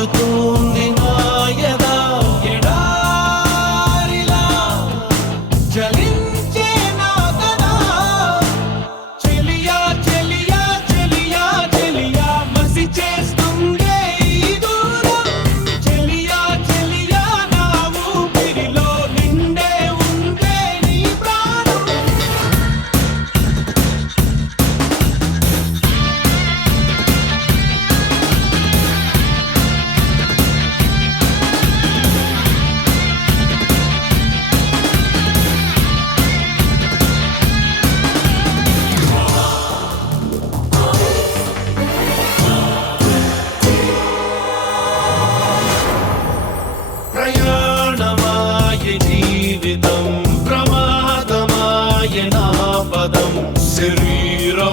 గుచ్చుతుంది నాయదా ఎడారిలా చలించే నా కదా చెలియా చెలియా చెలియా చెలియా మసి చేస్తుందే ఈ దూరం చెలియా చెలియా నా ఊపిరిలో నిండే ఉందే నీ ప్రాణం ప్రయాణమాయ జీవితం ప్రమాదమాయ నా పదం శరీరం